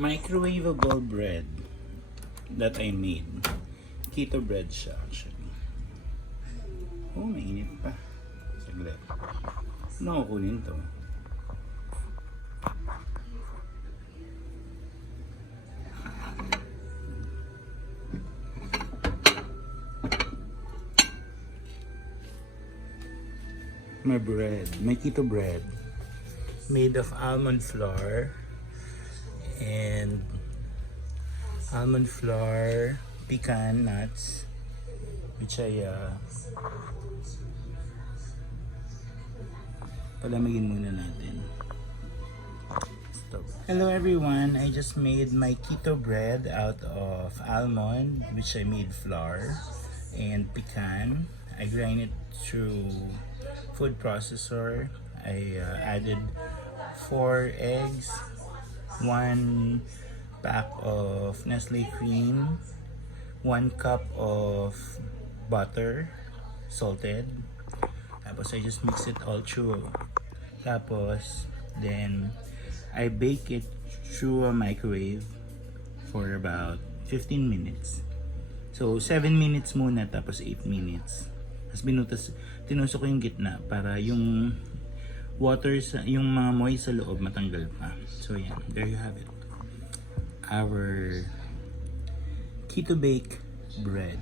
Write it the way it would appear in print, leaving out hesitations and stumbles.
Microwavable bread that I made. Keto bread siya actually. Oh, mainit pa. Saglit. Ano ko kunin to? My bread, my keto bread, made of almond flour and pecan nuts, which I palamigin muna natin. Stop. Hello everyone, I just made my keto bread out of almond, which I made flour, and pecan. I grind it through food processor. I added 4 eggs, 1 pack of Nestle cream, 1 cup of butter, salted. Tapos I just mix it all through. Tapos then I bake it through a microwave for about 15 minutes. So 7 minutes muna tapos 8 minutes. Tapos tinusok ko yung gitna para yung water yung mga moist sa loob matanggal pa. So yan, there you have it. Our keto bake bread.